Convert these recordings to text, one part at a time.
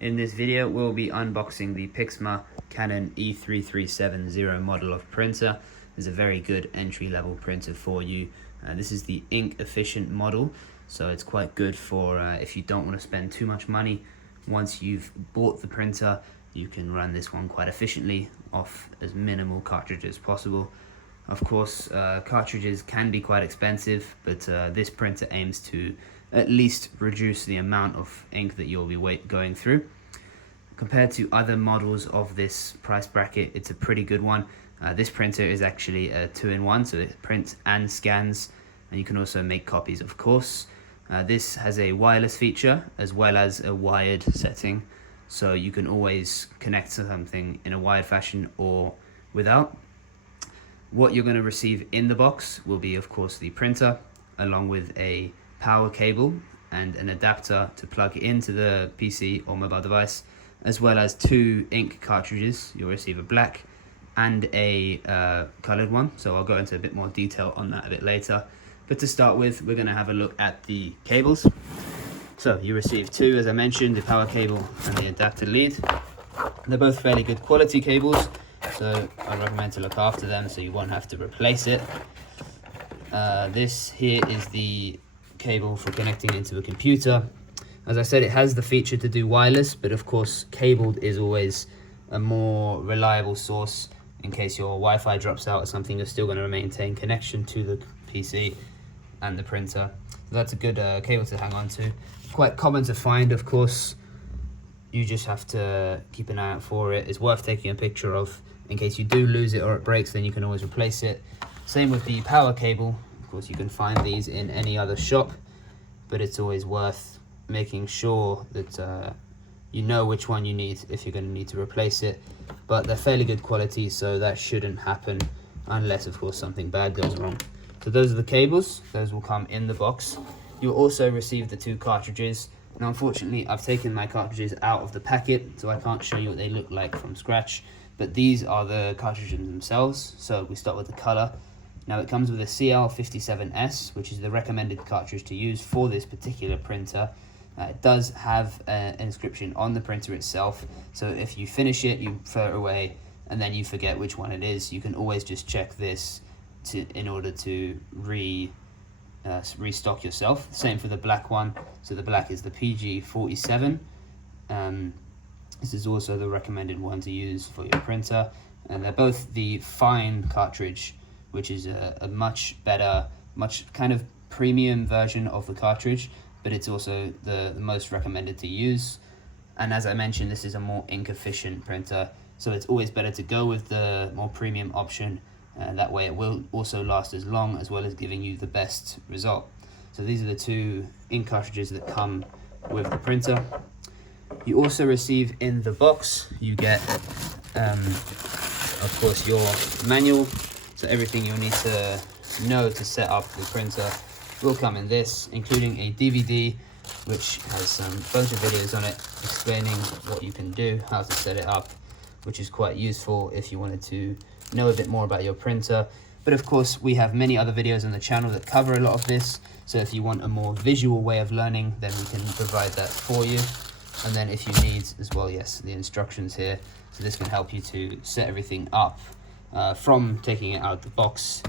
In this video, we'll be unboxing the Pixma Canon E3370 model of printer. It's a very good entry-level printer for you. This is the ink-efficient model, so it's quite good for if you don't want to spend too much money. Once you've bought the printer, you can run this one quite efficiently off as minimal cartridges as possible. Of course, cartridges can be quite expensive, but this printer aims to at least reduce the amount of ink that you'll be going through. Compared to other models of this price bracket, it's a pretty good one. This printer is actually a 2-in-1, so it prints and scans, and you can also make copies, of course. This has a wireless feature as well as a wired setting, so you can always connect to something in a wired fashion or without. What you're going to receive in the box will be, of course, the printer, along with a power cable and an adapter to plug into the PC or mobile device, as well as 2 ink cartridges. You'll receive a black and a colored one, so I'll go into a bit more detail on that a bit later. But to start with, we're going to have a look at the cables. So you receive 2, as I mentioned, the power cable and the adapter lead. They're both fairly good quality cables, so I recommend to look after them so you won't have to replace it. This here is the cable for connecting into a computer. As I said, it has the feature to do wireless, but of course cabled is always a more reliable source. In case your Wi-Fi drops out or something, you're still going to maintain connection to the PC and the printer. So that's a good cable to hang on to. Quite common to find, of course. You just have to keep an eye out for it. It's worth taking a picture of. In case you do lose it or it breaks, then you can always replace it. Same with the power cable. Of course, you can find these in any other shop, but it's always worth making sure that you know which one you need if you're going to need to replace it. But they're fairly good quality, so that shouldn't happen unless, of course, something bad goes wrong. So those are the cables. Those will come in the box. You'll also receive the 2 cartridges. Now, unfortunately, I've taken my cartridges out of the packet, so I can't show you what they look like from scratch. But these are the cartridges themselves. So we start with the color. Now it comes with a CL57S, which is the recommended cartridge to use for this particular printer. It does have an inscription on the printer itself, so if you finish it, you throw it away, and then you forget which one it is, you can always just check this in order to restock yourself. Same for the black one. So the black is the PG47. This is also the recommended one to use for your printer, and they're both the fine cartridge, which is a much better, much kind of premium version of the cartridge, but it's also the most recommended to use. And as I mentioned, this is a more ink efficient printer, so it's always better to go with the more premium option, and that way it will also last as long, as well as giving you the best result. So these are the 2 ink cartridges that come with the printer. You also receive in the box, you get of course your manual, so everything you'll need to know to set up the printer will come in this, including a DVD which has a bunch of videos on it explaining what you can do, how to set it up, which is quite useful if you wanted to know a bit more about your printer. But of course, we have many other videos on the channel that cover a lot of this, so if you want a more visual way of learning, then we can provide that for you. And then if you need as well, yes, the instructions here, so this can help you to set everything up from taking it out of the box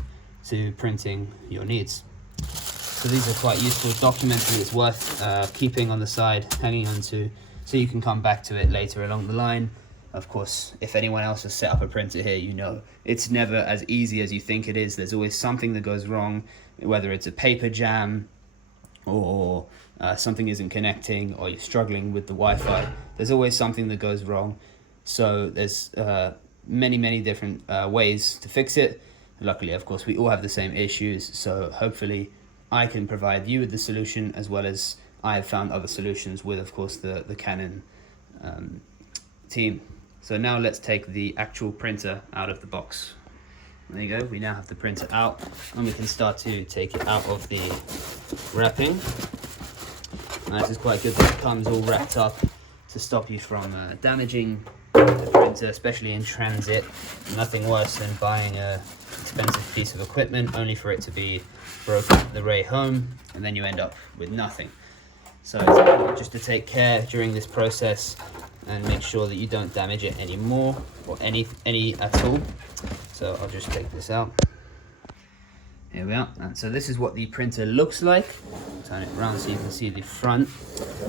to printing your needs. So these are quite useful documents that it's worth keeping on the side, hanging on to, so you can come back to it later along the line. Of course, if anyone else has set up a printer here, you know it's never as easy as you think it is. There's always something that goes wrong, whether it's a paper jam or something isn't connecting, or you're struggling with the Wi-Fi. There's always something that goes wrong. So there's many different ways to fix it. Luckily, of course, we all have the same issues, so hopefully I can provide you with the solution, as well as I have found other solutions with, of course, the Canon team. So now let's take the actual printer out of the box. There you go, we now have the printer out, and we can start to take it out of the wrapping. Now, this is quite good that it comes all wrapped up to stop you from damaging the printer, especially in transit. Nothing worse than buying a expensive piece of equipment only for it to be broken on the way home, and then you end up with nothing. So it's important just to take care during this process and make sure that you don't damage it anymore, or any at all. So I'll just take this out. Here we are. And so this is what the printer looks like. Turn it around so you can see the front.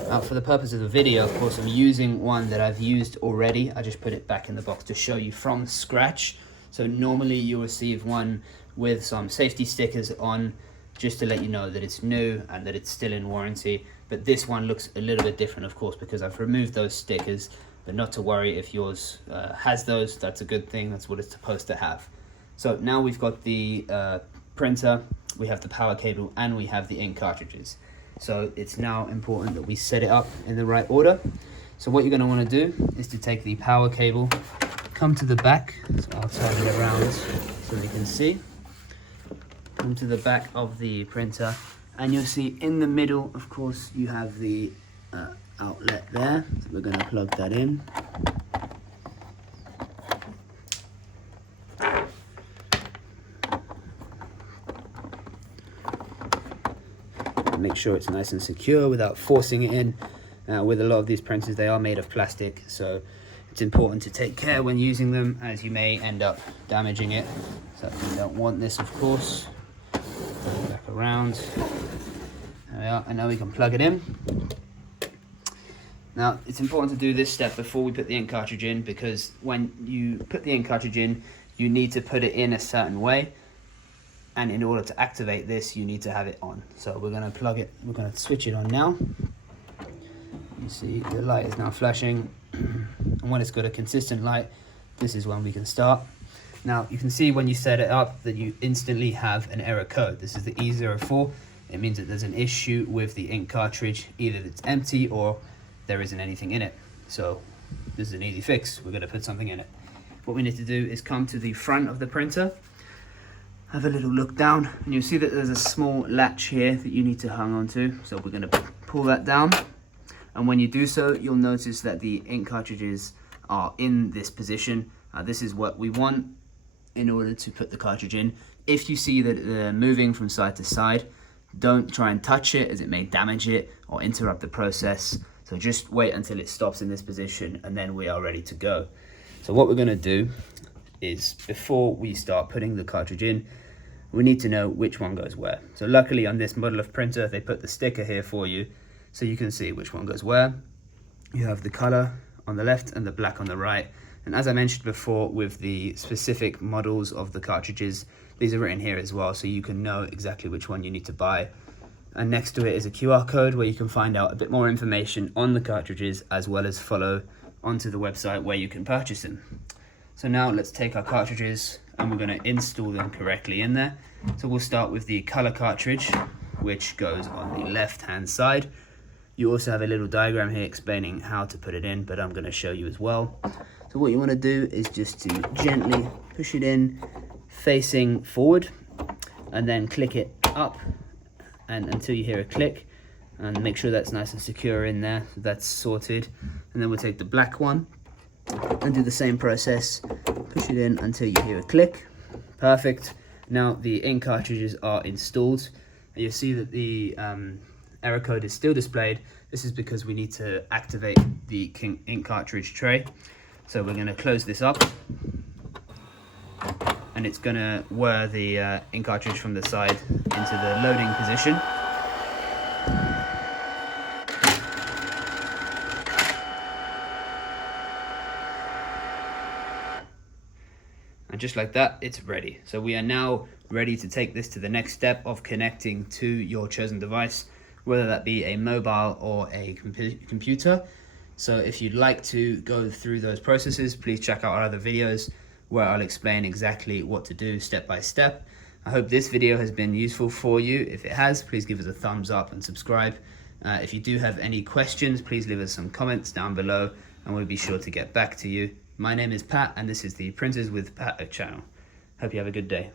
Now, for the purpose of the video, of course, I'm using one that I've used already. I just put it back in the box to show you from scratch. So normally you receive one with some safety stickers on, just to let you know that it's new and that it's still in warranty. But this one looks a little bit different, of course, because I've removed those stickers. But not to worry, if yours has those, that's a good thing. That's what it's supposed to have. So now we've got the printer, we have the power cable, and we have the ink cartridges. So it's now important that we set it up in the right order. So what you're going to want to do is to take the power cable, come to the back, so I'll turn it around so you can see. Come to the back of the printer, and you'll see in the middle, of course, you have the outlet there. So we're going to plug that in. Make sure it's nice and secure without forcing it in. With a lot of these printers, they are made of plastic, so it's important to take care when using them, as you may end up damaging it. So you don't want this, of course. Back around. There we are, and now we can plug it in. Now, it's important to do this step before we put the ink cartridge in, because when you put the ink cartridge in, you need to put it in a certain way. And in order to activate this, you need to have it on. So we're gonna plug it, we're gonna switch it on now. You see the light is now flashing. And when it's got a consistent light, this is when we can start. Now you can see when you set it up that you instantly have an error code. This is the E04. It means that there's an issue with the ink cartridge. Either it's empty or there isn't anything in it. So this is an easy fix. We're gonna put something in it. What we need to do is come to the front of the printer, have a little look down, and you'll see that there's a small latch here that you need to hang on to. So we're going to pull that down, and when you do so, you'll notice that the ink cartridges are in this position. This is what we want in order to put the cartridge in. If you see that they're moving from side to side, don't try and touch it, as it may damage it or interrupt the process. So just wait until it stops in this position, and then we are ready to go. So what we're going to do is, before we start putting the cartridge in, we need to know which one goes where. So luckily on this model of printer, they put the sticker here for you, so you can see which one goes where. You have the color on the left and the black on the right. And as I mentioned before, with the specific models of the cartridges, these are written here as well, so you can know exactly which one you need to buy. And next to it is a QR code where you can find out a bit more information on the cartridges, as well as follow onto the website where you can purchase them. So now let's take our cartridges and we're going to install them correctly in there. So we'll start with the color cartridge, which goes on the left hand side. You also have a little diagram here explaining how to put it in, but I'm going to show you as well. So what you want to do is just to gently push it in facing forward, and then click it up and until you hear a click, and make sure that's nice and secure in there. So that's sorted. And then we'll take the black one and do the same process. Push it in until you hear a click. Perfect. Now the ink cartridges are installed. And you'll see that the error code is still displayed. This is because we need to activate the ink cartridge tray. So we're going to close this up, and it's going to whir the ink cartridge from the side into the loading position. And just like that, it's ready. So we are now ready to take this to the next step of connecting to your chosen device, whether that be a mobile or a computer. So if you'd like to go through those processes, please check out our other videos where I'll explain exactly what to do step by step. I hope this video has been useful for you. If it has, please give us a thumbs up and subscribe. If you do have any questions, please leave us some comments down below and we'll be sure to get back to you. My name is Pat, and this is the Printers with Pat channel. Hope you have a good day.